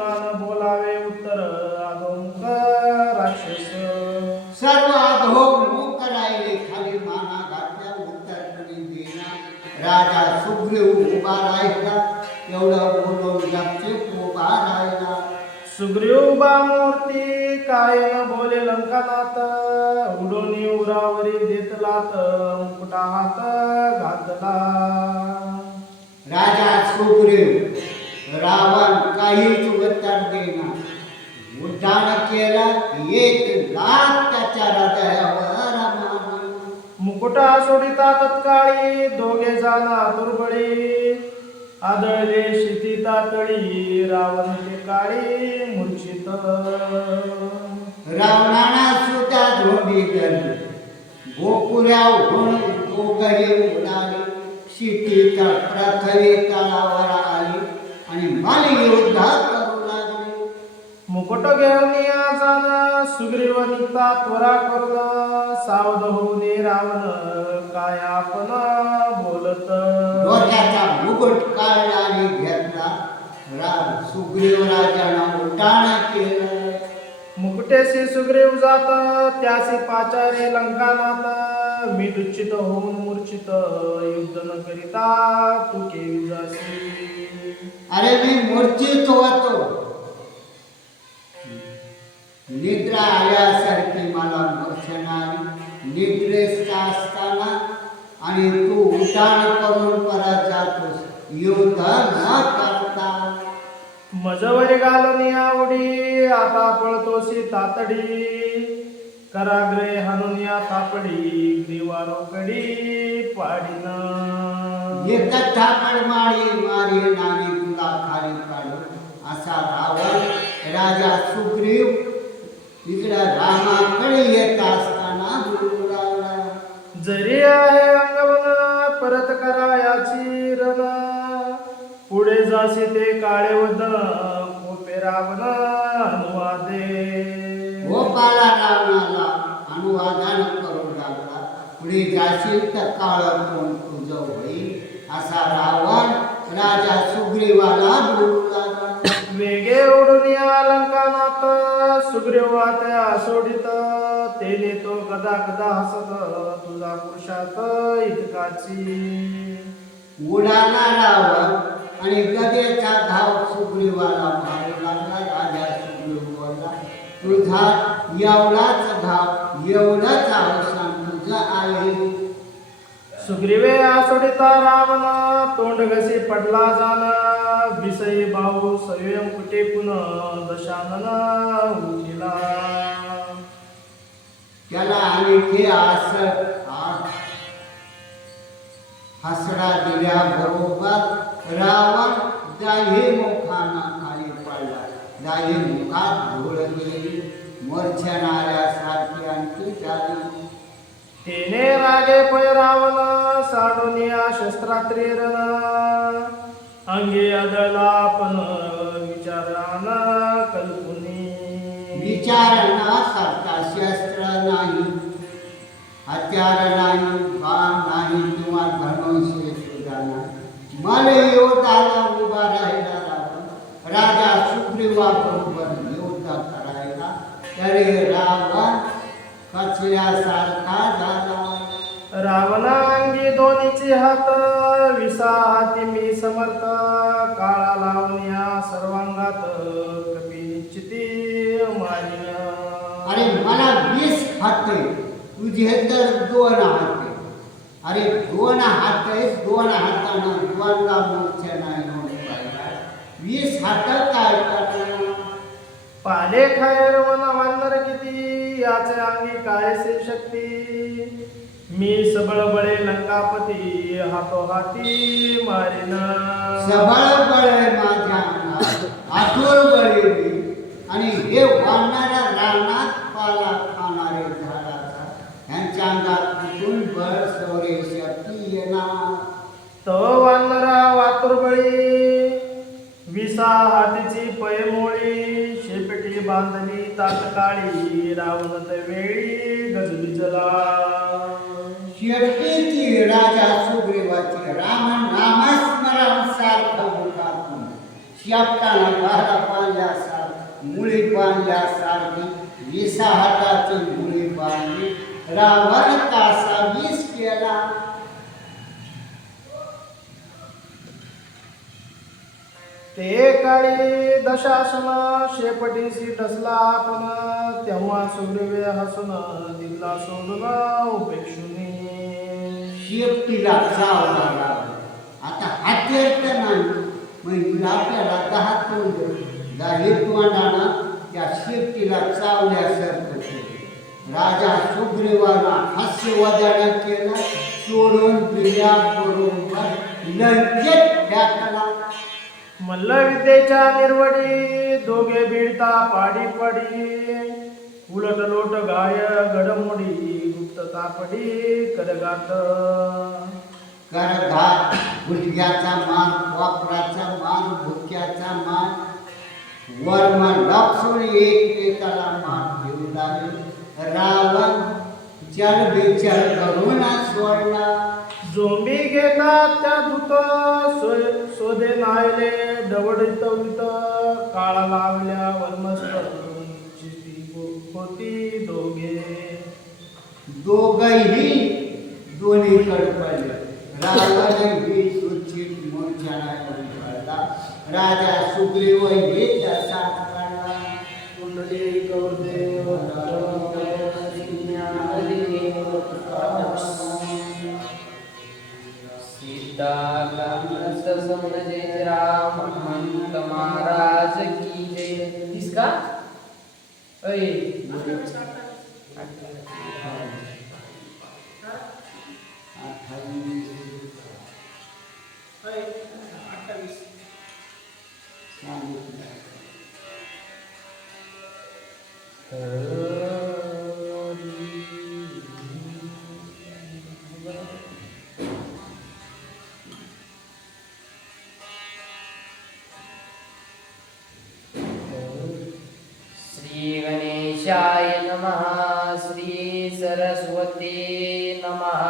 बोलावे उत्तर अधोमुख राक्षस सर्व अधोमुख राहिले खाली माना घातल्या उत्तर कोणी देना राजा सुग्रीव उभा राहिला एवढं बोलून गपचूप उभा राहिला सुग्रीव मूर्ती काय न बोले लंकानाथ उडून उरावरी देतलात मुकुटा हात घातला राजा सुग्रीव रावण काहीच उत्तर देना उड्डाण केलं एक लाख त्याच्या हृदयावर मारली. मुकुटा सोडिता तत्काळी दोघे जाना दुर्बळी आदळले शिती तातळी रावण ते काळी मूर्छित रावणाला सुद्धा धोंडी धरली गोपुऱ्याहून दोघही उडाली शितीच्या प्रथवी तळावर आली आणि माली युद्ध करू लागली. मुकुट घेऊन जाण सुग्रीव निघता त्वरा करून सावध होऊन रावण काय आपण बोलत डोक्याचा मुकुट काढला आणि घेतला सुग्रीव राजानं उड्डाण केलं. मुकुटेशी सुग्रीव जात त्यासी पाचारे लंकानाथ मी दुच्छित होऊन मूर्छित युद्ध न करिता तू केवी जासी. अरे मी मूर्छित होतो निद्रा आल्यासारखी मला मूर्छना आली निद्रेत असताना आणि तू उड्डाण करून परत जातोस युद्ध न करता. मजवरी घालून आवडी आता पळतोशी तातडी कराग्रे हाणून या थापडी ग्रीवारोकडी पाडीन एकच ठाकड मारी मारी नानी तुला खाली काढू असा रावण राजा सुग्रीव इकडे रामाकडे येत असताना बोलू लागला. जरी आहे अंगवन परत करा याची रण पुढे जाशी ते काळे वदन कोपे रावण अनुवादे. गोपाला रावणाला अनुवादन करू लागला पुढे जाशील तर काळ तोंड तुझं होईल असा रावण राजा सुग्रीवाला बोलू लागला. वेगे उडून या लंकानाथ सुग्रीवात्या सोडित तेने तो गदा गदा हसत तुझा पुरुषात इतकाची. उडाला रावण आणि गदेचा धाव सुग्रीवाला मारू लागला. राजा सुग्रीव बोलला तुझा एवढाच धाव एवढाच अवसान तुझं आहे. सुग्रीवे आसोडिता रावण तोंड घसी पडला जाण विषयी भाऊ संयम कुटे पुन दशानन उठिला. त्याला आणखी हसडा दिल्या बरोबर रावण दाही मुखाना खाली पडला. दाही मुखात धूळ गेली मूर्छणाऱ्यासारखी आणखी झाली. तेने रागे पय रावण साडोनिया शस्त्रात्री रण अंगे आदळला पण विचारान कल्पुनी. विचारणा करता शस्त्र नाही हत्यार नाही बाण नाही किंवा धनुष्य सुद्धा नाही. मला योद्धाला उभा राहिला रावण राजा सुग्रीवाबरोबर युद्ध करायला तरी रावण कचल्यासारखा झाला. रावणा अंगी दोन्हीचे हात विसा हाती मी समर्थ काळा लावून या सर्वांगात कपी निश्चिती मारिन. अरे मला 20 हात तुझे तर 2 हात. अरे 2 हात दोन हातानं द्वंद्वा मूर्छा नाही होऊन पाहिला 20 हात काय करणार. पाले खायर वन वानर किती याचे अंगी कायसे शक्ती मी सबळ बळे लंकापती हातोहाती मारिन. सबळ बळे माझ्या अंगात आठोर बळे मी आणि हे वाढणाऱ्या रानात पाला खाणारे झाडाचा ह्यांच्या अंगात कुठून बळ सौरे शक्ती येणार. तो वानरा वातुरबळी विसा हातीची पयमोळी शेपटी बांधली तात्काळी रावण वेळी गजबिजला. शेपटीची राजा सुग्रीवाची राम नामस्मरण सारखं मुखातून शेपटाला बारा पांजा मुळी बांधल्यासारखी 20 हाताची मुळी बांधली रावण कासा 20 केला. ते काळी दशासन शेपटीशी टसला पण तेव्हा सुग्रीवे हसून दिला सोडून उपेक्षुनी. शेपटीला चावला रावण. आता हातेर तर नाही म्हणजे आपल्याला 10 तोंड जाहीर तोंडानं त्या शेपटीला चावल्यासारखं केलं. राजा सुग्रीवाला हास्य वदन केलं, सोडून दिल्याबरोबर लंकेत टाकला. मल्लविद्येच्या निर्वडी दोघे भिडता पाडी पडी. उलट लोट गाय घडमोडी गुप्त तापडी करगात. करघात गुडघ्याचा मार, वापराचा मार, भुक्याचा मार, वर्म लक्षण एकमेकाला मार घेऊ लागले. रावण चल बिचल करून सोडला. झोंबी घेतात त्या धुत सोदे नायले डवडीत वित. काळा लावल्या वनमस्त होती दोघे. दोघही दोन्हीकडे पडले. रावणही सुचित मूर्छाने पडला. राजा सुग्रीवही तसाच पडला. कुंडली गौरदेव सीता समजे राम हनुमंत महाराज की जय. इसका अय श्री गणेशाय नमः. श्री सरस्वती नमः.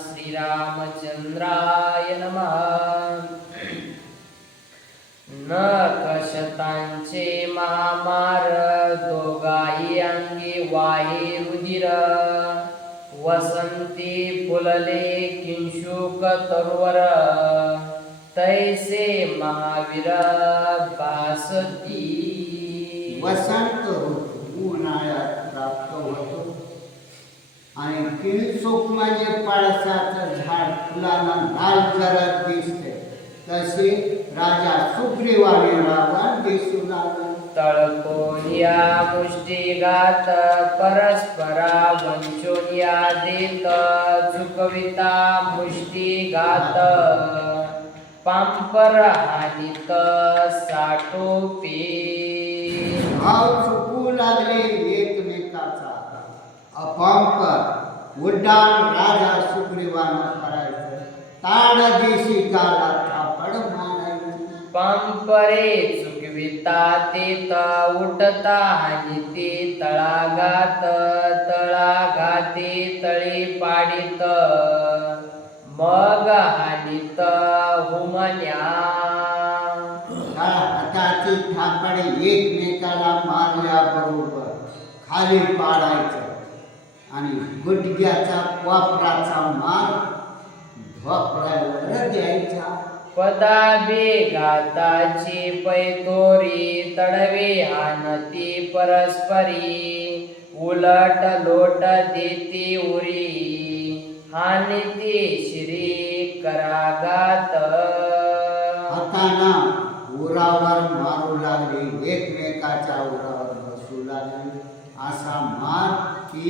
श्री रामचंद्राय नमः. न कशतांचे महामार दोघाही अंगी वाहे रुधिर. वसंती फुलले किंशुक तरुवर. तैसे महावीर बासती. वसंत ऋतू उन्हाळ्यात प्राप्त होतो आणि किणचूक म्हणजे पळसाचं झाड फुलांना लाल जरत दिसते. तसे राजा सुग्रीवाने रावण दिसू लागला. तळकोनिया मुष्टिघात परस्परा वंचोनिया देत. चुकविता मुष्टिघात पांपर हानित साठोपे. भाव चुकू लागले एकमेकाचा. अपांपर उड्डाण राजा सुग्रीवानं करायचं. ताड दिशी गाला थापड मारायची. पांपरे चुकविता तेत उठता आणि ते तळागात. तळागाते तळी पाडित मग हानित हुमन्या. हाताची थापड एकमेकाला मारल्याबरोबर खाली पाडायचं आणि गुडघ्याचा वापराचा मार भोपळ्यावर द्यायचा. पदाबे घाताची पैतोरी तडवे हानती परस्परी. उलट लोट देती उरी हानिती श्री करागात. हाताना उरावर मारू लागले, एकमेकाच्या उरावर बसू लागले. असा मार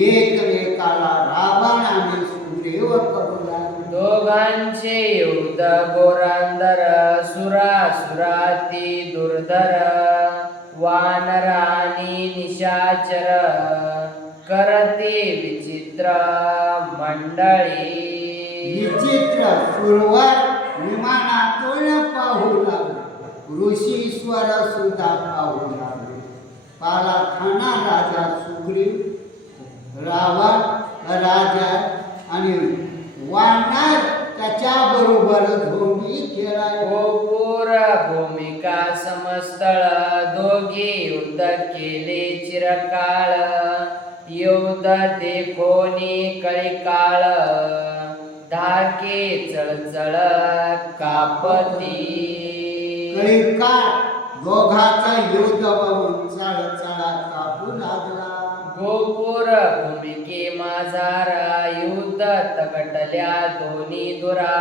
एकमेकाला रावण आणि सुग्रीव करू लागले. दोघांचे युद्ध गोरांदर सुरासुराती दुर्धर. वानर आणि निशाचर करते विचित्र मंडळी. विचित्र सुरवात विमानातून पाहू लागले. ऋषीश्वर सुद्धा पाहू लागले. पाला खाना राजा सुग्रीव, रावण राजा आणि वानर त्याच्या बरोबर धोंडी खेळायला. गोपूर भूमिका समस्थळ दोघे युद्ध केले चिरकाळ युद्ध देखोनी कळीकाळ धाके चळचळ कापती कळीकाळ दोघाचा युद्ध बघून चळचळा कापू लागला. गोपूर भूमिके माझारा युद्ध तकटल्या दोन्ही दुरा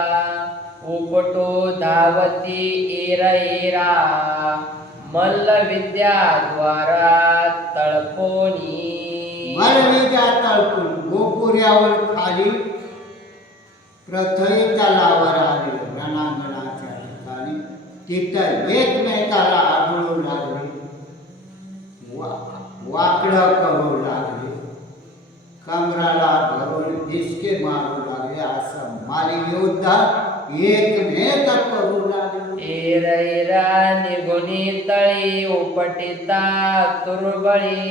उपटो धावती एरा एरा मल्ल विद्या द्वारा तळपोनी मलविद्या तळपून गोपुऱ्यावर खाली प्रथई तलावर आले रणांगणाच्या ठिकाणी. तिथं एकमेकाला आढळू लागले वाकडं करू लागले कमराला धरून डिस्के मारू लागले. असं मारी युद्धात एकमेक करू लागले. एरा निगुणी तळी उपटिता तुरबळी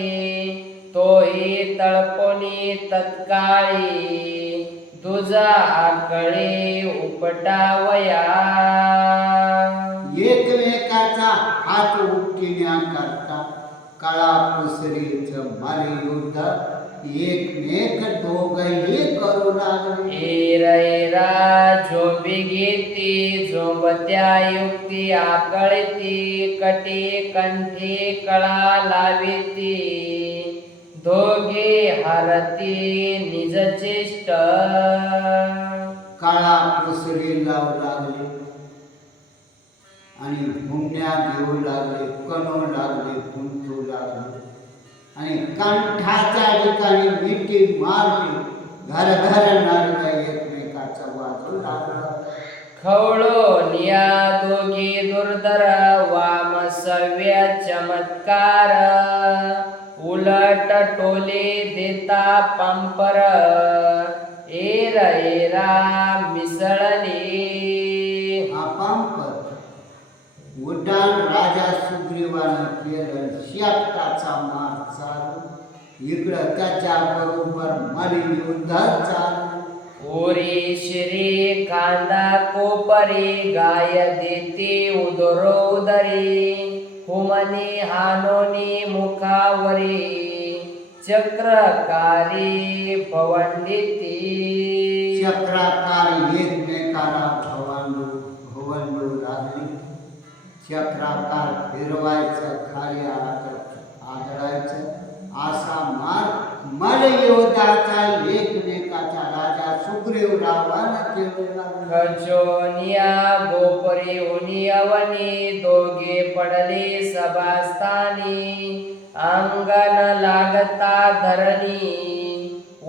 तोही तळपोनी तत्काळी तुझा आकळे उपटावया. एकमेकाचा हात उपटिण्याकरता काळा कुसरीचं मारी युद्ध एकमेक दोघही करू लागले. एरा झोंबी घेती झोंबत्या युक्ती आकळती कटी कंठी कळा लाविती दोघे हरती निज चेष्ट. काळा कुसरी लावू लागले आणि भुमण्या घेऊ लागले कणू लागले गुंतू लागले आणि कंठाच्या ठिकाणी मिठी मारली घर घर नारळ एकमेकाचा वाजू लागला. खवळो निया दोघे दुर्धर वाम सव्य चमत्कार उलट टोले देता पंपर एरा मिसळले. हा पंपर उड्डाण राजा सुग्रीवानं केलं. शेपटाचा मार चालू इकडं त्याच्या बरोबर मली युद्ध चालू. ओरी शिरी कांदा कोपरी गाय देते उदरो उदरी हुमनी हानोनी मुखावरी चक्रकारी भवंडिती. चक्राकार एकमेकाला भवंडू लागली. चक्राकार फिरवायचं खाली आदळायचं असा मार मलयोधाचा एकमेकाचा राजा सुग्रीवरावानं केलेला. खचोनिया गोपरी उनी अवनी दोघे पडले सभास्थानी अंगण लागता धरणी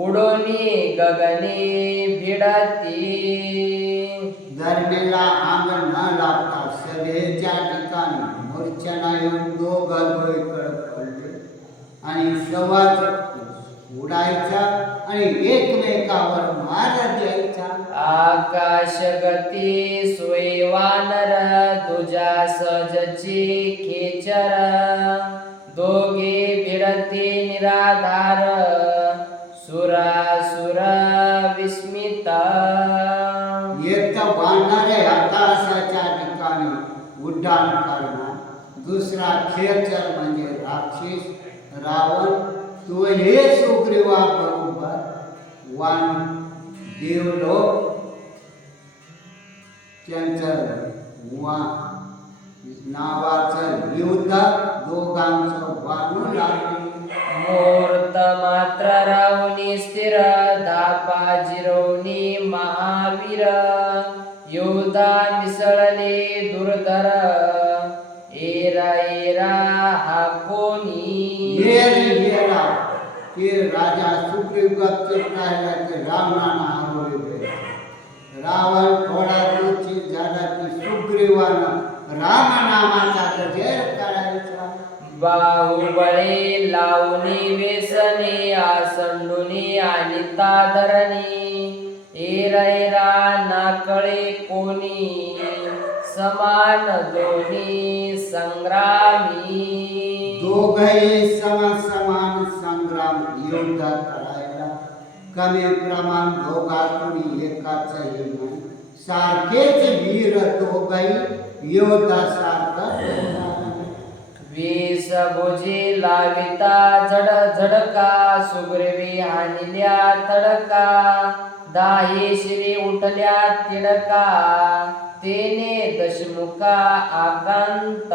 उडोनी गगनी भिडती. धरणीला अंग न लागता सभेच्या ठिकाणी मूर्छना येऊन दोघं डोईकडे पडले आणि संवाद उडायचा आणि एकमेकावर मार द्यायचा. आकाश गती सोयवानर तुझ्या सजची खेचर दोघे भिडती निराधार सुरासुर विस्मित. एक वाढणारे आकाशाच्या ठिकाणी उड्डाण करणार दुसरा खेचर म्हणजे राक्षस रावण तो हे सुग्रीवा बरोबर वाण देवलोक त्यांचं नावाचं युद्ध दोघांचं वाणू लागले. मूर्त मात्र राहुनी स्थिर धापा जिरवणी महावीर योधा मिसळले दुर्धर एरा हाकोनी. ते राजा सुग्रीव गपचूप राहिला की रावणानं हरवले. रावण थोडा दूरची झाला की सुग्रीवानं रामनामाचा गजर करायचा. बाहुबळे लावणी वेसणी आसंडुनी आणि ताधरणी एरा नाकळे कोणी समान दोन्ही संग्रामी. दोघही समान संग्राम युद्ध करायला कमी प्रमाण दोघातून एकाचही नाही सारखेच वीर दोघाई योद्धा सारखा वीस भुजी लाविता झड झडका सुग्रीवी हानिल्या तडका दाही श्री उठल्या तिडका तेने दशमुखा आकांत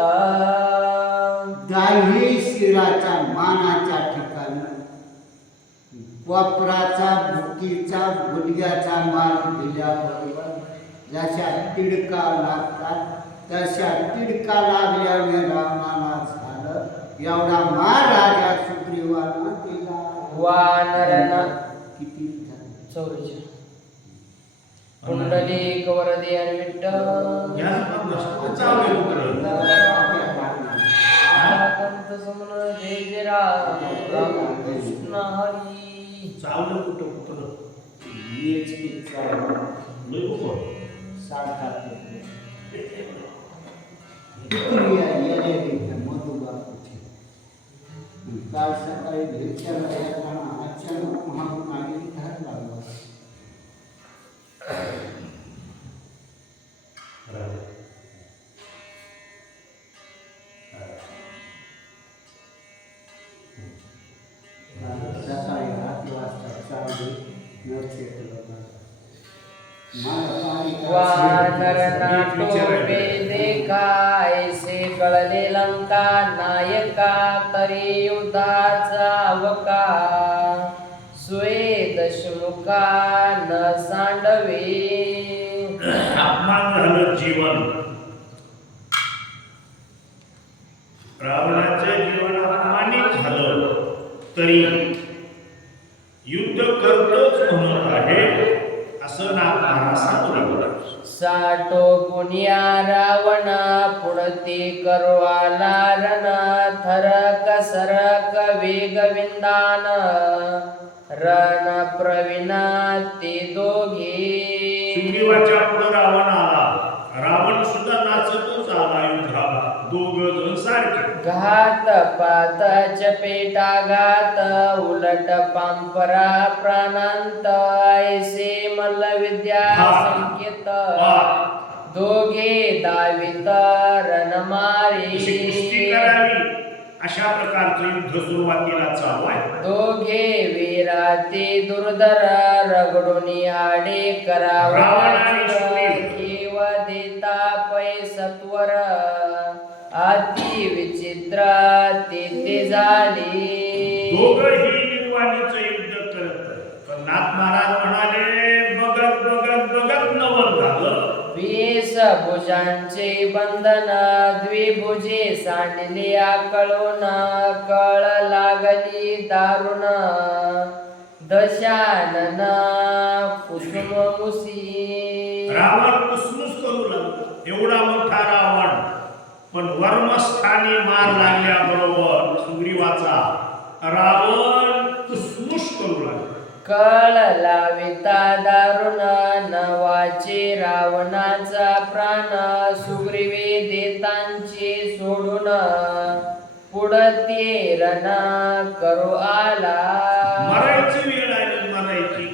दाही शिराच्या मानाच्या ठिकाणी वापराचा बुकीचा गुडघ्याचा मार दिल्याबरोबर जशा तिडका लागतात तशा तिडका लागल्याने रावणाला झालं एवढा मार राजा सुग्रीवाला दिला वानरना किती झाले? चौरीच्या पुंडलिक वरदे आणि विठ्ठल कांत समन जय जय राम राम कृष्ण हरी चावलं कुठं कुठं हेच की चालू. लय बघ सारखा किती येणे मधुबापूची काल सकाळी भेटच्या अचानक महामारी धार लागला सकाळी 8 वाजता चालू वानर नाटोपे देखा ऐसे कळले लंका नायका तरी युद्धाचा अवका स्वे दशमुखा न सांडवे अपमान झालं जीवन रावणाचं जीवन अपमानित झालं तरी युद्ध करतोच म्हणत आहे असं नागराजा सांगू लागला साठो पुनिया रावणा पुढती करवाला रण थरक सरक वेग विंदान रण प्रवीणा ते दोघे सुग्रीवाच्या पुढे रावण आला रावण सुद्धा नाचतच आला युद्धाला दोघ जण सारखे घात पात चपेटा घात उलट पांपरा प्राणांत ऐसे मल्ल विद्या संकेत दोघे दावित रणमारी अशी कुस्ती करावी अशा प्रकारचं युद्ध सुरुवातीला चालू आहे दोघे वीराती दुर्धर रगडूनी हाडे करावा केव देता पै सत्वर अति विचित्र तेथे झाले दोघंही निर्वाणीचं युद्ध करत पण नाथ महाराज म्हणाले बघत बघत बघत नवल झालं 20 भुजांचे बंधन द्विभुजे सांडले आकळून कळ लागली दारुण दशानन कुसुम मुसी रावण कुसमुस करू लागला एवढा मोठा रावण पण वर्मस्थानी मार लागल्याबरोबर सुग्रीवाचा रावण कुसमुस करू लागला कळ लाविता दारुण नवाचे रावणाचा प्राण सुग्रीवे देतांचे सोडून पुढते रण करू आला मरायची वेळ आली मरायची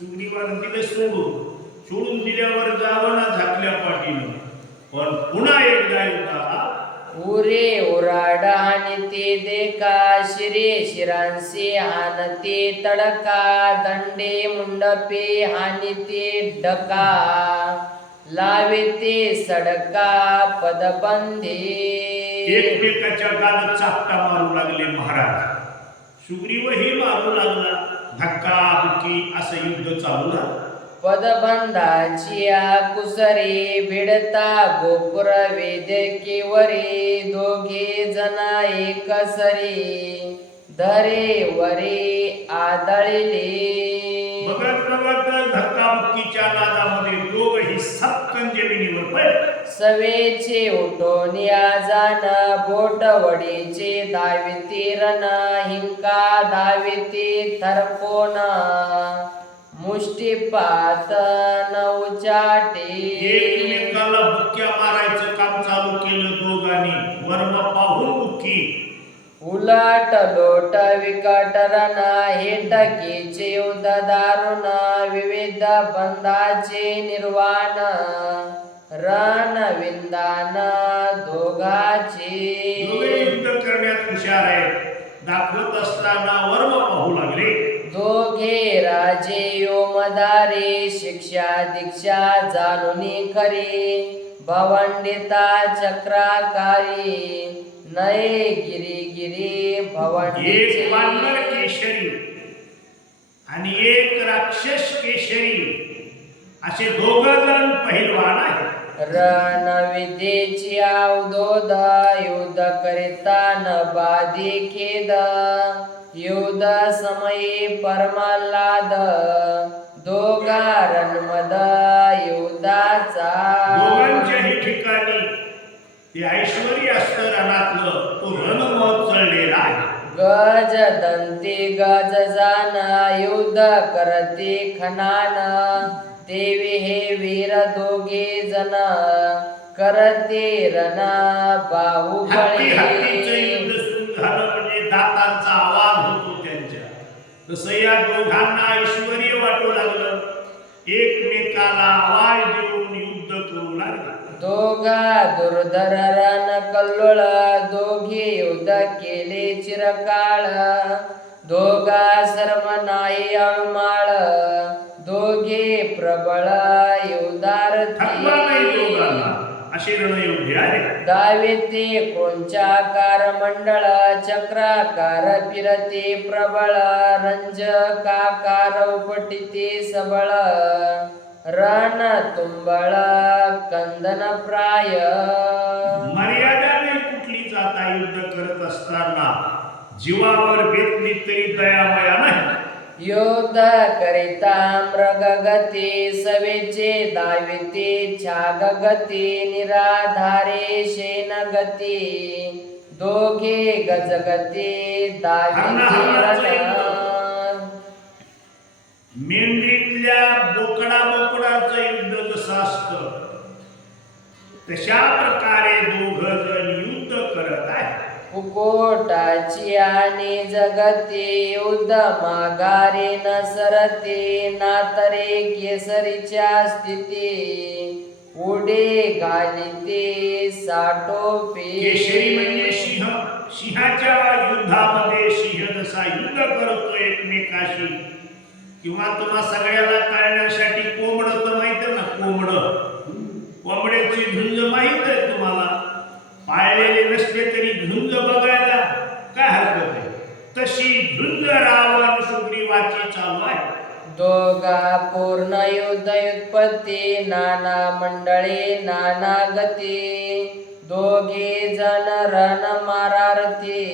सुग्रीवाने दिले सोडून दिल्यावर रावणा झाकल्या पाठीनं पण पुन्हा एकदा युद्धाला उरे उराड आणि ते देखा शिरे शिरांसी हानते तडका दंडे मुंडपे हानी ते डका लावे ते सडका पदबंधे एकमेकाच्या गाल चापटा मारू लागले महाराज सुग्रीवही मारू लागला धक्का बुक्की असं युद्ध चालू झालं पदबंधाची कुसरे भिडता गोपुर वेदकेवरे दोघे जना एकसरे धरे वरे आदळले बघत बघत धक्का बुक्कीच्या नादामध्ये दोघही सपकन जमिनीवर पडले सवेचे उठोनिया जाण बोट वडीचे दाविते रण हिंका दाविते थरकोन मुष्टीपात नवचाटे एकमेकाला बुक्क्या मारायचं काम चालू केलं दोघांनी वर्म पाहून बुक्की उलट लोट विकट रण हेटकीचे युद्ध दारुण विविध बंधाचे निर्वाण रणविंदान दोघाचे दोघे युद्ध करण्यात हुशार आहेत. दाखवत असताना वर्म पाहू लागले. दोघे राजे योमदारे शिक्षा दीक्षा जाणून खरी भवंडिता चक्राकारी नये गिरी गिरी एक भवंडीचे वानर केशरी आणि एक राक्षस केशरी असे दोघं जण पहिलवान आहेत. रणविद्येची अवधोध युद्ध करिता न बाधी खेद युद्ध समयी परमाल्हाद दोघा रणमद युद्धाचा दोघांच्याही ठिकाणी ते ऐश्वर्य असतं रणातलं, तो रणमोह चढलेला आहे. गज दंते गज जान युद्ध करते खनान देवी हे वीर दोघे जन करते रण हत्तीचं बाहुबळी युद्ध सुरू झालं म्हणजे दातांचा आवाज होतो त्यांच्या. तसं या दोघांना ऐश्वर्य वाटू लागलं. एकमेकाला आवाज देऊन युद्ध करू लागले. दोघा दुर्धर रण कल्लोळ दोघे युद्ध केले चिरकाळ दोघा सर्व नाही अळमाळ दोघे प्रबळ थकवा नाही दोघांना, युद्धार्थी असे रणयुद्धे आहेत. दावे ते कोंचाकार मंडळ चक्राकार फिरते प्रबळ रंजकाकार उपटिते सबळ रण तुंबळ कंदन प्राय मर्यादा नाही कुठलीच. आता युद्ध करत असताना जीवावर बेतली तरी दयामया नाही. युद्ध करिता मृग गती सवेचे दाविते छाग गती निराधारे शेन गती दोघे गजगती दाविते मेंढरीतल्या बोकडाचं युद्ध जसं असतं तशा प्रकारे दोघ जण युद्ध करत आहेत. कुकोटाची आणि जगती युद्ध माघारी न सरते नातरे केसरीच्या स्थिती उडे घालिते केशरी म्हणजे साठोपे सिंह. सिंहाच्या युद्धामध्ये सिंह जसा युद्ध करतो एकमेकाशी, किंवा तुम्हा सगळ्याला कळण्यासाठी कोंबडं तर माहित आहे ना, कोंबड्याची झुंज माहित आहे तुम्हाला. पाळलेले नसले तरी झुंज बघायला काय हरकत आहे. तशी झुंज रावण सुग्रीवाची चालू आहे. दोघा पूर्ण युद्ध उत्पत्ती नाना मंडळी नाना गती दोघे जण रण मारारती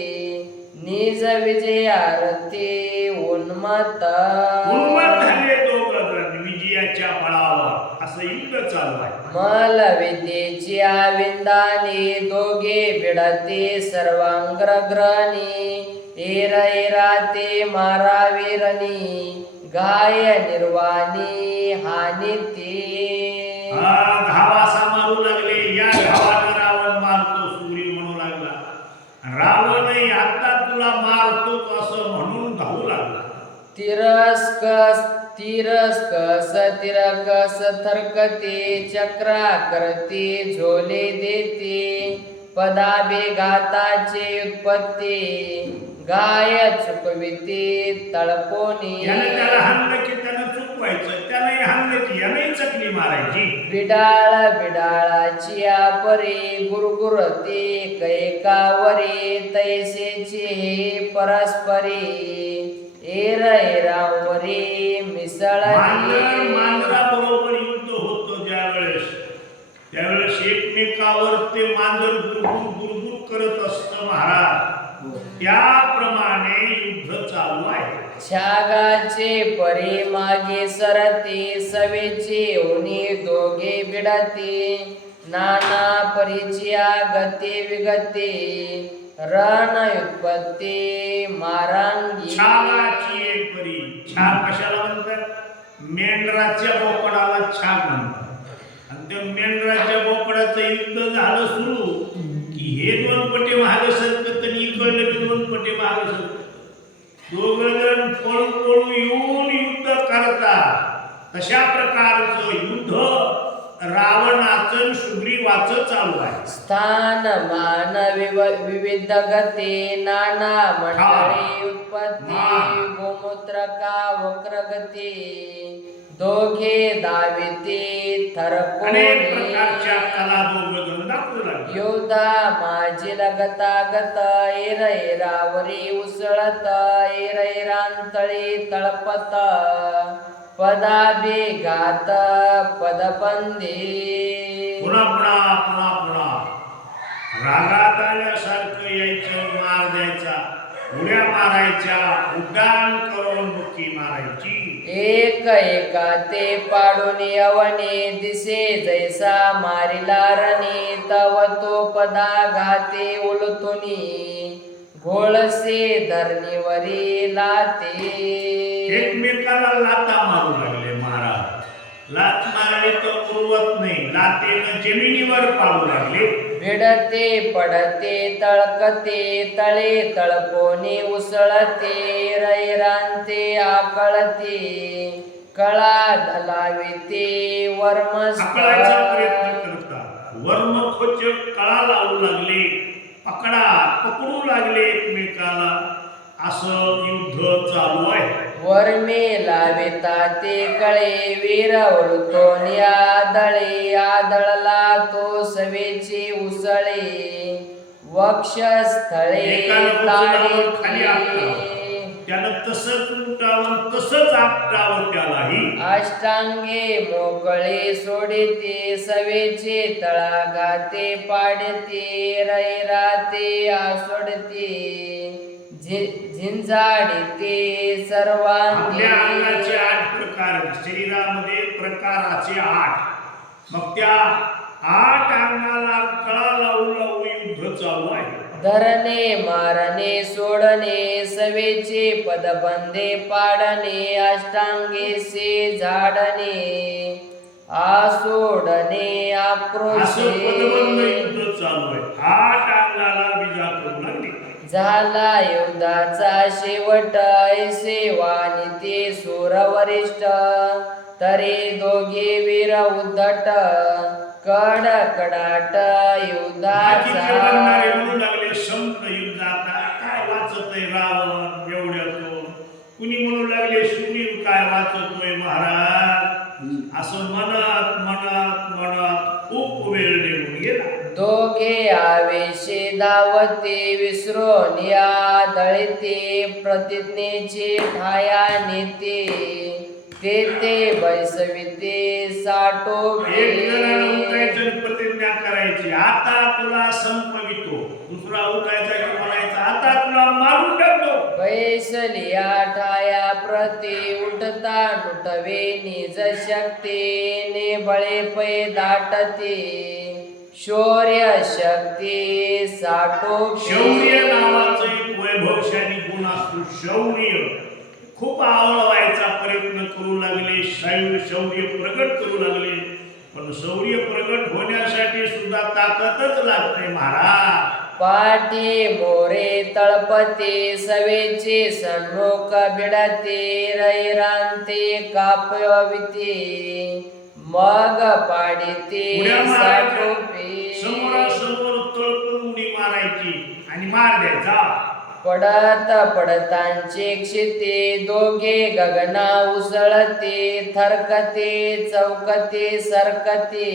निज विजयारती उन्मत्त झाले दोघं जण विजयाच्या बळावर. असं युद्ध चालू आहे. मल विद्येची विंदानी दोघे बिडते सर्वांग्रग्रणी एरा एराते मारावीरणी गाय निर्वाणी हानिते घावासा मारू लागले. या घावाला रावण मारतो. सुग्रीव म्हणू लागला, रावण आता तुला मारतो असं म्हणून धावू लागला. तिरस्कस तिरकस थरकते चक्रा करते झोले देते पदाबे घाताचे उत्पत्ती गाय चुकविते तळपोनी. यानं त्याला हाणलं की त्यानं चुकवायचं, त्याने हाणलं की याने चकली मारायची. बिडाळ बिडाळाची परे गुरगुरते कैकावरे तैसेचे हे परस्परे एर एरावरे मिसळली. मांजरा बरोबर युद्ध होतं त्यावेळेस एकमेकावर ते मांजर गुरगुर करत असतं महाराज. त्याप्रमाणे युद्ध चालू आहे. छागाचे परे मागे सरते सवेचे ओनी दोघे बिडते नाना परिचया गते विगते रण उत्पत्ती मारांगी. छागाची एक परी. छाग कशाला म्हणतात? मेंढराच्या बोकडाला छाग म्हणतात. आणि त्या मेंढराच्या बोकडाचं युद्ध झालं सुरू की हे दोन पटे महाग सरकत आणि इकडलं की दोन दोघं जण पळू पळू येऊन युद्ध करतात. तशा प्रकारचं युद्ध रावणाचं सुग्रीवाचं चालू आहे. स्थान मान विविध गती नाना मंडळी उत्पत्ती गोमूत्रका वक्रगती दोघे दाविते अनेक प्रकारच्या थरकोनी कला दोघं जण दाखवू लागले. योद्धा माझी लगतागत ऐरावरी उसळत ऐरांतळी तळपत पदाभिघात पदबंदी पुन्हा पुन्हा पुन्हा पुन्हा रागात आल्यासारखं यायचं, मार द्यायचा, उड्या मारायच्या, उड्डाण करून बुकी मारायची. एक एका ते पाडून यवने दिसे जैसा मारिला रणी तव तो पदाघाते उलतुनी घोळसे धरणीवरी लाते. एकमेकाला लाता मारू लागले महाराज. लात मारली तर पुरवत नाही, लातेनं जमिनीवर पाडू लागले. भिडते पडते तळकते तळे तळकोनी उसळते रैरांते आकळते कळा लाविते पकडायचा प्रयत्न वर्मस्थ करतात. वर्मखोचक कळा लावू लागले, पकडू लागले एकमेकाला. असं युद्ध चालू आहे. वर्मे लाविता ते कळे वीर उलतोनी आदळे आदळला तो सवेचे उसळे वक्षस्थळे एकानं उचलावं, खाली ताडे आपटावं. त्यानं तसंच उठावं, तसंच आपटावं त्यालाही. अष्टांगे मोकळे सोडिते सवेचे तळागाते पाडते रैराते आसोडते झिंजाडते आपल्या अंगाचे सर्वांगी 8 प्रकार, शरीरामध्ये प्रकाराचे 8. मग त्या 8 अंगाला कळा लावू लावू युद्ध चालू आहे. धरणे मारणे सोडणे सवेचे पदबंधे पाडणे अष्टांगेसे झाडणे आसोडणे असं पदबंध आक्रोशे युद्ध चालू आहे. 8 अंगाला विजा करू लागली. झाला युद्धाचा शेवट ऐसे वानिते सूरवरिष्ठ तरी दोघे वीर उद्धट कडकडाट बाकीचे बनणारे युद्धाचा म्हणू लागले, संत युद्धात काय वाचतोय रावण एवढ्यातून. कुणी म्हणू लागले, सुग्रीव काय वाचतोय महाराज. असं म्हणत म्हणत म्हणत खूप वेळ निघून गेला. दोघे आवेशे धावते विसरून या दळिते प्रतिज्ञेचे ठाया नेते ते बैसविते साठोबे एक जणानं उठायचं आणि प्रतिज्ञा करायची, आता तुला संपवितो. दुसरा उठायचा की म्हणायचा, आता तुला मारून टाकतो. बैसलिया ठाया प्रती उठता नुठवे निज शक्तीने बळे पै दाटते शौर्य शक्ती साठोबे शौर्य नावाचं एक वैभवशाली गुण असतो. शौर्य खूप आवळवायचा प्रयत्न करू लागले, शौर्य प्रगट करू लागले. पण शौर्य प्रगट होण्यासाठी सुद्धा ताकदच लागते महाराज. पाठी मोरे तळपते सवेचे सन्मुख बिडते रैरांते कापविते मग पाडिते उड्या मारायच्या, साठोपे समोरासमोर तळपून उडी मारायची आणि मार द्यायचा. पडत पडतांचे क्षिते दोघे गगना उसळते थरकते चौकते सरकते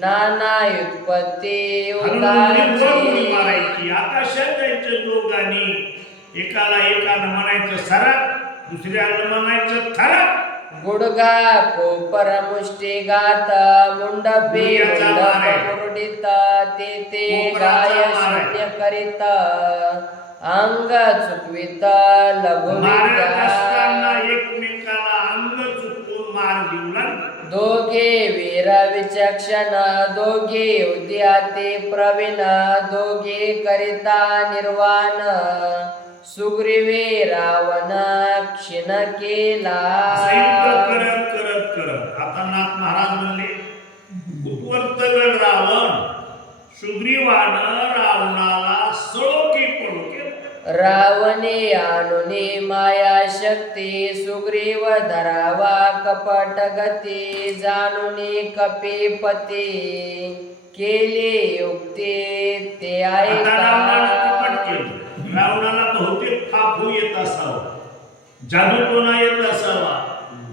नाना युत्पत्ती उडी उदाचे मारायची. आकाशात जायचं दोघांनी. एकानं म्हणायचं सरक, दुसऱ्याला म्हणायचं थरक. गुडगा कोपर मुष्टिघात मुंडपे मुंडप मुरडित ते गाय शून्य करीत अंग चुकवित मारत असताना लघुविद्या एकमेकाला अंग चुकवून मार देऊ लागले. दोघे वीर विचक्षण दोघे उद्याते प्रवीण दोघे करिता निर्वाण सुग्रीवे रावण क्षीण केला. असं युद्ध करत करत करत आता नाथ महाराज म्हणले, उत्वर्तगड रावण सुग्रीवानं रावणाला सळो की पळो केलं. रावणे आणुनी माया शक्ती सुग्रीव धरावा कपट गती जाणुनी कपीपती केले युक्ती ते आता रावणाला तिप्पट ऐका केलं. रावणाला बहुतेक फाफू येत असावं, जादूटोणा येत असावा,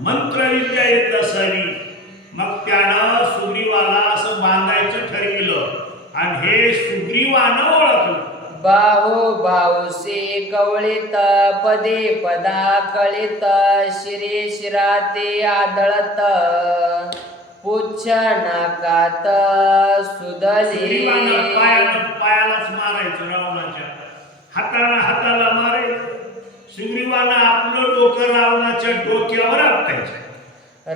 मंत्रविद्या येत असावी. मग त्यानं सुग्रीवाला असं बांधायचं ठरविलं आणि हे सुग्रीवानं ओळखलं. बाहू बाहुसी कवळीत पदे पदा कळीत शिरे शिराते आदळत पुच्छ नाकात सुग्रीवानं सुदली पायालाच मारायचं, रावणाच्या हाताला मारायचं. सुग्रीवानं आपलं डोकं रावणाच्या डोक्यावर आपटायचं.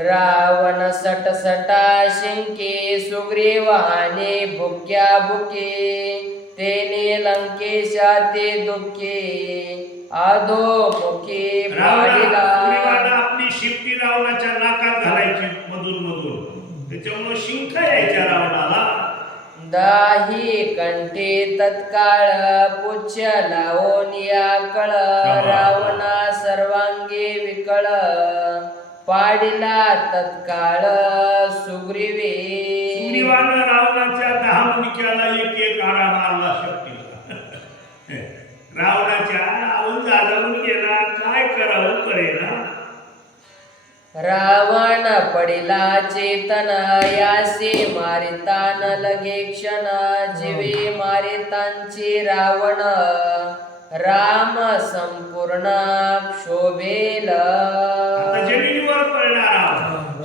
रावण सटसटा शिंके सुग्रीवाने भुक्या भुके तेने लंकेशा ते दुःखे अधोमुखी पाडिला सुग्रीवानं आपली शिट्टी रावणाच्या नाकात घालायची मधून त्याच्यामुळे शिंक यायच्या रावणाला. दाही कंठे तत्काळ पुच्छ लावून या कळ रावणा सर्वांगे विकळ पाडिला तत्काळ सुग्रीवे. सुग्रीवानं रावणाच्या 10 मुंडक्याला एक आडा मारला शक्तीला. रावणाच्या आवून जागवून गेला, काय करावं कळेना. रावण पडिला चेतन यासे मारितान लगे क्षण जीवे मारितांची रावण राम संपूर्ण क्षोभेल. आता जमिनीवर पडणारा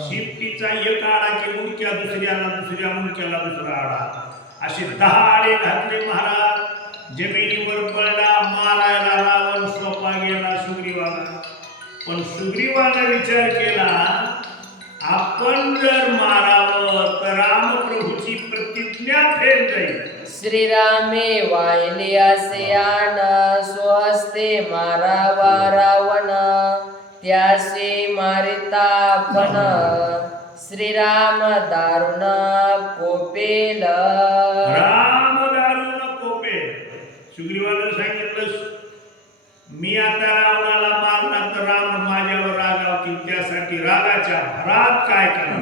शिफ्टीचा एक आडा की मुंडक्या दुसऱ्या मुंडक्याला दुसरा आडा, असे 10 आडे घातले महाराज. जमिनीवर पडला, मारायला रावण सोपा गेला सुग्रीवाला. पण सुग्रीवानं विचार केला, आपण जर मारावं तर रामप्रभूची प्रतिज्ञा फेल जाईल. श्रीरामे वाहिले असे आन स्वहस्ते मारावा रावण त्यासे मारिता आपण श्रीराम दारुण कोपेल. राम दारुण कोपे. सुग्रीवानं सांगितलं, मी आता रावणाला मारला तर राम माझ्यावर रागावतील, त्यासाठी रागाच्या भरात काय करा.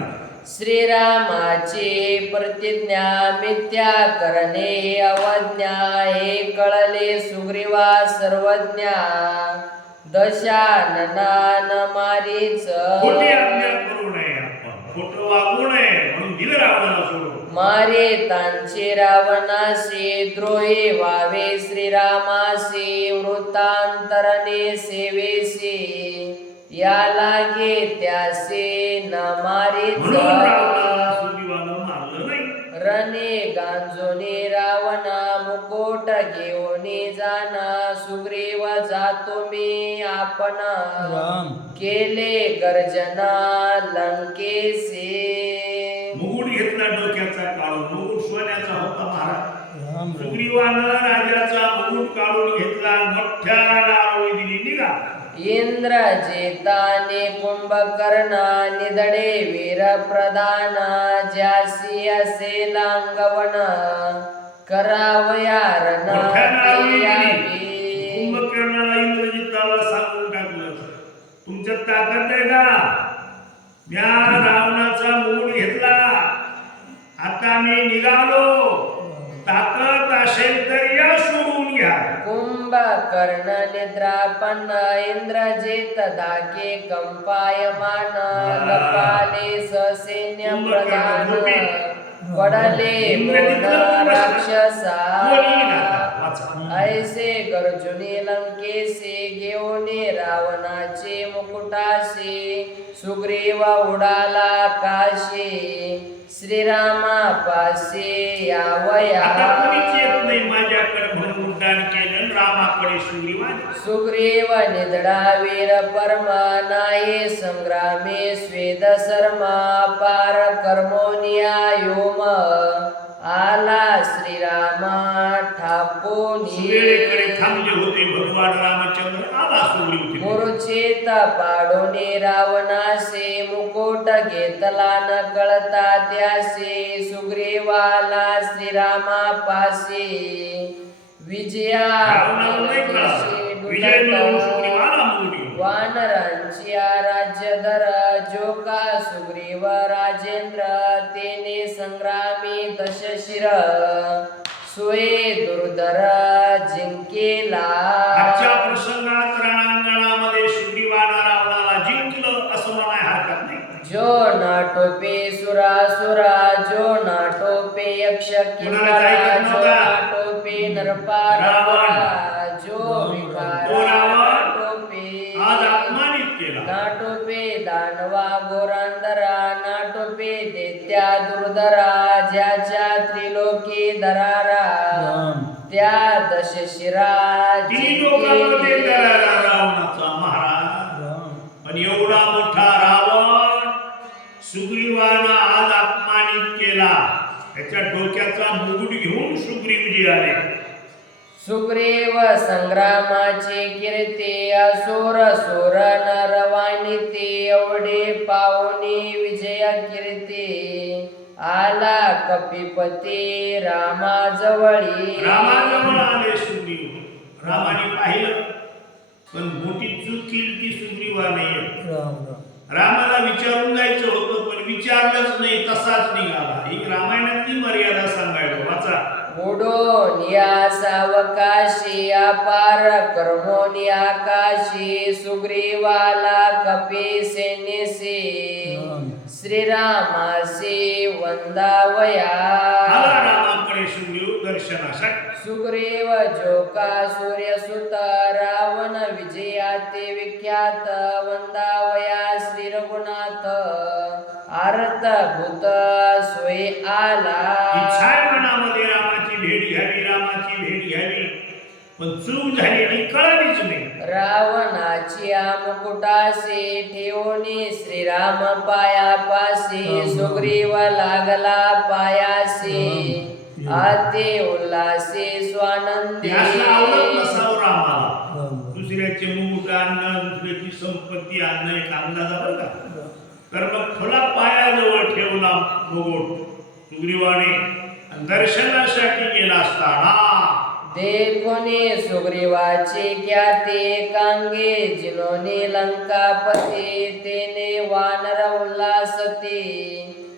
श्रीरामाची प्रतिज्ञा मिथ्या करणे अवज्ञा हे कळले सुग्रीवा सर्वज्ञा दशानना न मारीच. खोटी आज्ञा करू नये, आपण खोटं वागू नये म्हणून दिलं रावणाला सोडून. मारे तांचे रावणासे द्रोही व्हावे श्रीरामासे वृत्तांतरणे सेवेसे या लागे त्यासे न मारीच. म्हणून रावणाला सुग्रीवानं मारलं नाही. रणे गांजोने रावणा मुकोट घेऊन जाना सुग्रीव जातो मी आपण केले गर्जना लंकेसे. मुकुट घेतला डोक्याचा काढून, मुकुट सोन्याचा होता महाराज. सुग्रीवानं राजाचा मुकुट काढून घेतला, मोठ्या नारळी दिली, निघा. इंद्रजिताने कुंभकर्ण निधडे वीर प्रधान ज्यासी असे लांगवण करावया रण मोठ्या नारळी यावे. दिली. कुंभकर्णाला इंद्रजिताला सांगून टाकलं, तुमच्यात ताकद आहे का? म्या रावणाचा मुकुट घेतला, आता मी निघालो. ताकद असेल तर या सोडून घ्या. कुंभकर्ण निद्रापन्न इंद्रजित धाके कंपायमान लपाले ससैन्य प्रधान पडले मोन राक्षसा ऐसे गर्जुनी लंकेसे घेऊने रावणाचे मुकुटासे सुग्रीव उडाला काशी श्रीरामा पासे यावया. आता कोणीच येत नाही माझ्याकडे म्हणून उड्डाण केलं, रामाकडे सुग्रीवाने. सुग्रीव निधडा वीर परम नाही संग्रामे स्वेद शर्मा पार कर्मोनिया योम आला श्रीरामा ठाकोनी. सुवेळेकडे थांबले होते भगवान रामचंद्र, आला सुग्रीव. मूर्छेत पाडोने रावणासे मुकुट घेतला न कळता त्यासे सुग्रीवाला श्रीरामा पासे विजया सुग्रीव राजेंद्र तेने संग्रामी दशशिर सोये दुर्धर जिंकेला. आजच्या प्रसंगात रणांगणामध्ये सुग्रीवानं रावणाला जिंकलं असं म्हणाय हरकत नाही. जो नाटोपे सुरासुरा जो नाटोपे यक्ष कुणाला काय किन्नरा करत जो नव्हता? नाटोपे नरपारा जो तो विकारा रावण नाटोपे आज अपमानित केला. नाटोपे दानवा गोरांधरा नाटोपे दैत्या दुर्धरा ज्याच्या त्रिलोकी दरारा त्या दशशिरा ती लोकांमध्ये जिंकेले. दरारा रावणाचा महाराज. पण एवढा मोठा रावण सुग्रीवानं आज अपमानित केला. त्याच्या डोक्याचा मुकुट घेऊन सुग्रीवजी आले. सुग्रीव संग्रामाचे कीर्ती असुर सुर नरवानिते एवढे पाहुणे विजय कीर्ती आला कपिपती रामाजवळी. रामाजवळ आले सुग्रीव. रामाने पाहिलं पण मोठी चूक केली ती सुग्रीवाने. रामाला विचारून जायचं होतं पण विचारलंच नाही, तसाच निघाला. ही रामायणातली मर्यादा सांगायला वाचा. उडून या सावकाशी अपार कर्मोनी आकाशी सुग्रीवाला कपी सेनेसी श्रीरामासी वंदावया. आला रामाकडे सुग्रीव दर्शनासाठी. सुग्रीव जोका सूर्यसुत रावण विजयाते विख्यात वंदावया श्री रघुनाथ आरत भूत सोय आला. इच्छा आहे मनामध्ये रामाची भेट घ्यावी, रामाची भेट घ्यावी, पण चूक झालेली कळलीच नाही. रावणाची मुकुटासी ठेवणी श्रीराम पायापासी सुग्रीव लागला पायासी आते उल्हासी स्वानंदी. त्याला आवडत नसावं रामाला दुसऱ्याचे मुकुट आणणं, दुसऱ्याची संपत्ती आणणं एक अंदाजा बरं का. तर मग खुला पायाजवळ ठेवला मुकुट सुग्रीवाने दर्शनासाठी गेला असताना देखोने सुग्रीवाचे ख्याती कांगे जिनोने लंकापती तेने वानर उल्हासती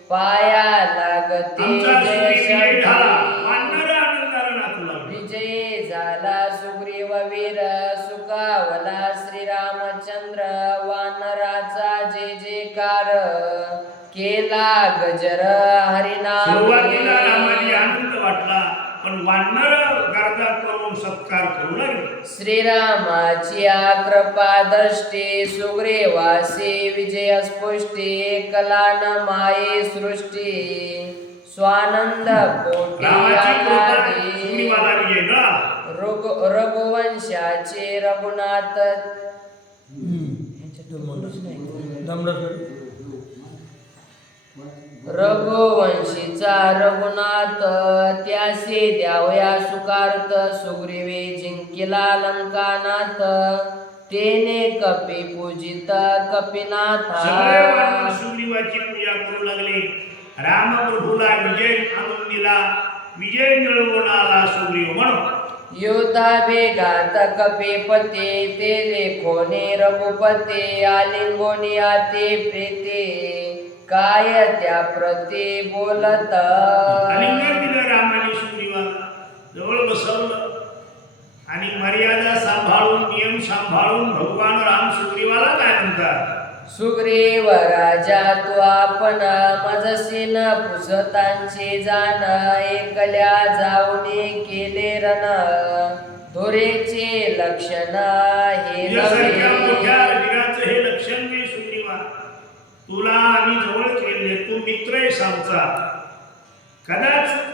पाया लागते आमचा सुग्रीव विजय झाला. जयशक्ती. वानर आनंदाने नाचू लागले. विजयी झाला सुग्रीव वीर सुखावला श्रीरामचंद्र वानराचा जय जयकार केला गजर सुरुवातीला रामाने हरिनाम. आनंद वाटला पण वानर गर्दा करून सत्कार करू लागले. श्रीरामाची कृपा दृष्टी सुग्रीवासी विजय स्पुष्टी कलान माये सृष्टी स्वानंद पोटी रामाची कृपा आलादी. सुग्रीवाला विजय ना. रघुवंशाचे रघुनाथ रघुवंशीचा रघुनाथ त्यासे द्यावया सुकार्थ सुग्रीवे जिंकिला लंकानाथ तेने कपी पूजित कपिनाथा. सगळे वानर सुग्रीवाची पूजा करू लागले. रामप्रभूला विजय आणून दिला. विजय मिळवून आला सुग्रीव म्हणून. योद्धा भेगात कपिपते ते लेखोने रघुपते आलिंगोनी आते प्रीते काय त्या प्रती बोलत. आलिंगन दिलं रामाने सुग्रीवाला. जवळ बसवलं आणि मर्यादा सांभाळून नियम सांभाळून भगवान राम सुग्रीवाला काय म्हणतात. सुग्रीव राजा तू आपण मजसीन पुसतांचे जाण एकल्या जाऊने केले रण धोरेचे लक्षण हे तुझ्यासारख्या नव्हे. मोठ्या वीराचं हे लक्षण नाही सुग्रीवा. तुला आम्ही जवळ केले, तू मित्र आहेस आमचा.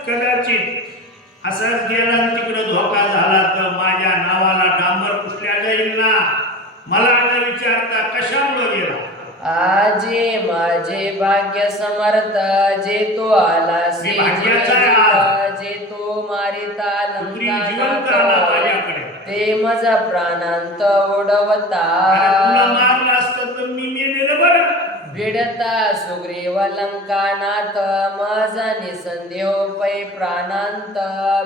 कदाचित असाच गेला तिकडे धोका झाला तर माझ्या नावाला डांबर पुसल्या जाईल ना. मला न विचारता कशामुळे गेला. आजे माझे भाग्य समर्थ जे तो आला मी भाग्याचा आहे आज. जे तो मारिता सुग्रीव जिवंत आला लंका माझ्याकडे. ते माझा प्राणांत ओढवता. अरे तुला मारलं असतं तर मी मेलेलं बरं. भिडता सुग्रीव लंकानाथ माझा निसंदेह पै प्राणांत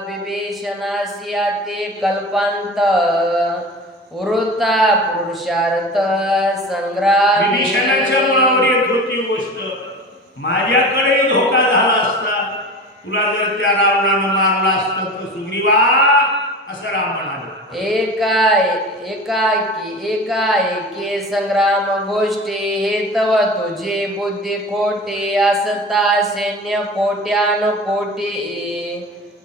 विभीषणासिया ते कल्पांत वृत्ता पुरुषार्थ संग्राम. विभीषणाच्या मुळावर येत होती गोष्ट. माझ्याकडे धोका झाला असता, तुला जर त्या रावणानं मारला असतं तर सुग्रीवा, असं राम म्हणाले. एकाएकी संग्राम गोष्टी हे तव तुझे बुद्धी खोटे असता सैन्य कोट्यान कोटी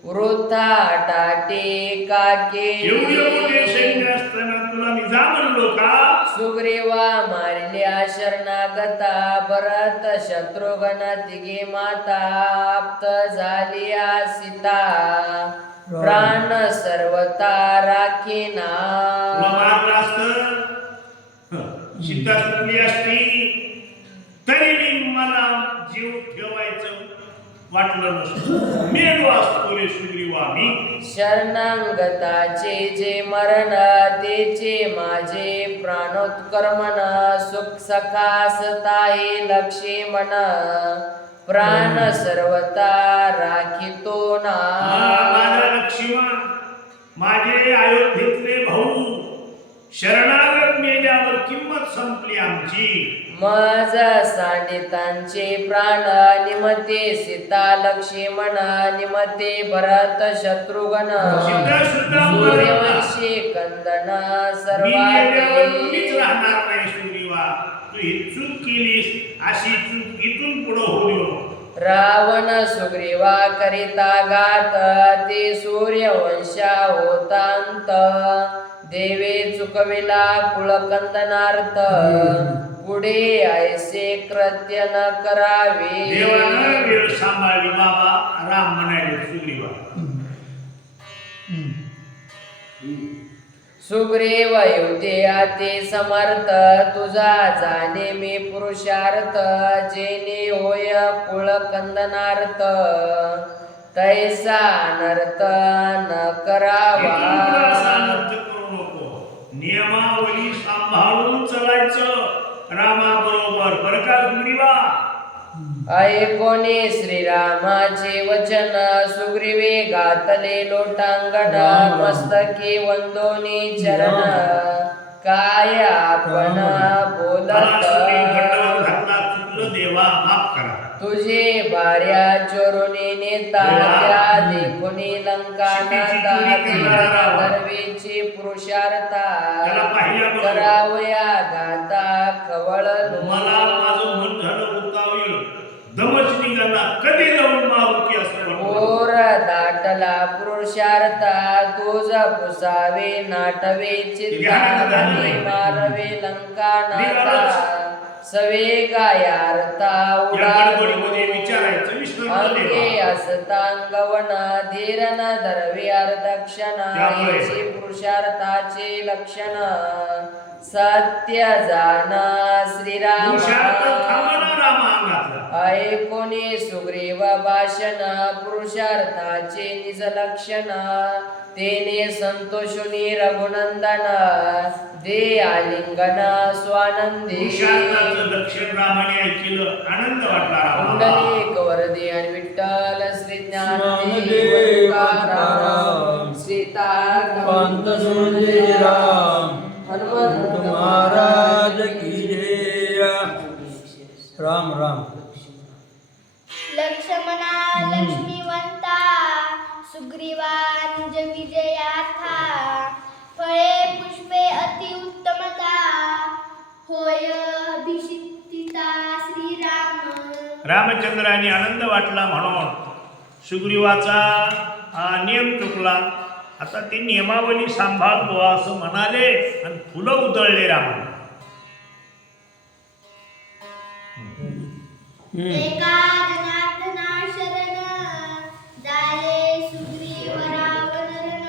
वृथा टाटे काके एवढे मोठे सैन्य असताना तुला मी जा म्हणलो का? सुग्रीवा मारिल्या शरणागता भरत शत्रुघ्न तिघे माता आप्त झालिया सीता प्राण सर्वता राखीना. तुला मारलं असतं, सीता सुटली असती, तरी मी मला जीव ठेवायचं वाटलं नसतं. मेलो असतो रे सुग्रीवा मी. शरणागताचे जे मरण तेचे माझे प्राणोत्कर्मण सुख सखासता हे लक्ष्मण प्राण सर्वता राखितो ना. माझा लक्ष्मण, माझे अयोध्येतले भाऊ शरणागत मेल्यावर किंमत संपली आमची. मज सांडितांचे प्राण निमते सीता लक्ष्मण निमते भरत शत्रुघ्न सीता सुद्धा सूर्यवंशी कंदन मी मेल्यावर कुणीच सर्वात. राहणार नाही सुग्रीवा. तू ही चूक केलीस, अशी चूक इथून पुढे होऊ नको. रावण सुग्रीवा करिता घात ते सूर्यवंशा होतांत देवे चुकविला कुळकंदनार्थ पुढे ऐसे कृत्य न करावे. देवानं वेळ सांभाळली बाबा, राम म्हणाले सुग्रीवा. सुग्रीव युते ते समर्थ तुझा जाणे मी पुरुषार्थ जेने होय कुळकंदनार्थ तैसा अनर्थ न करावा. इथून पुढे असा अनर्थ करू नको. नियमावली सांभाळून चालायचं रामाबरोबर, बरं का सुग्रीवा? ऐकोने श्रीरामाचे वचन सुग्रीवे घातले लोटांगण मस्तके वंदोनी चरण काय आपण बोलत. चुकलं देवा, माफ करा. तुझे भार्या चोरुनी नेता त्या देखुनी लंका नाता दरवेची पुरुषार्था करावया घाता खवळ. मला माझं मन झालं उतावील, दमच निघाला, कधी जाऊन मारू की असं ओर दाटला पुरुषार्था तुझा पुसावे नाटवे चित्ता मारवे लंका नाता सवे गायार्था गडबडीमध्ये विचारायचं विष्णू अंगे असतांगवन धीरन धरवे अर्धक्षण याची पुरुषार्थाचे लक्षण सत्य जाना श्रीराम. ऐकोने सुग्रीव भाषण पुरुषार्थाचे निज लक्षण तेने संतोषुनी रघुनंदन दे आलिंगन स्वानंदी. लक्षण रामाने ऐकलं, आनंद वाटला. कुंडलिक वरदे आणि विठ्ठल श्री ज्ञानदेव तुकाराम सीता पंत राम हनुमंत महाराज की जय. राम राम. लक्ष्मणा लक्ष्मीवंता सुग्रीवांज विजयाथा फळे पुष्पे अति उत्तमता होय अभिषिक्तिता श्रीराम. रामचंद्राने आनंद वाटला म्हणून सुग्रीवाचा नियम चुकला. आता ते नियमावली सांभाळतो असं म्हणाले आणि फुलं उधळले रामाने. एका जनार्दना शरण जाले सुग्रीव रावण रण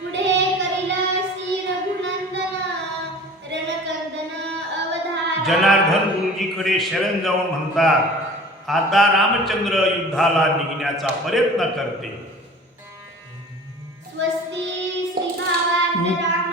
पुढे करिल श्री रघुनंदन रणकंदन अवधान. जनार्दन गुरुजीकडे शरण जाऊन म्हणतात, आता रामचंद्र युद्धाला निघण्याचा प्रयत्न करते. स्वस्ती श्री भावार्थ राम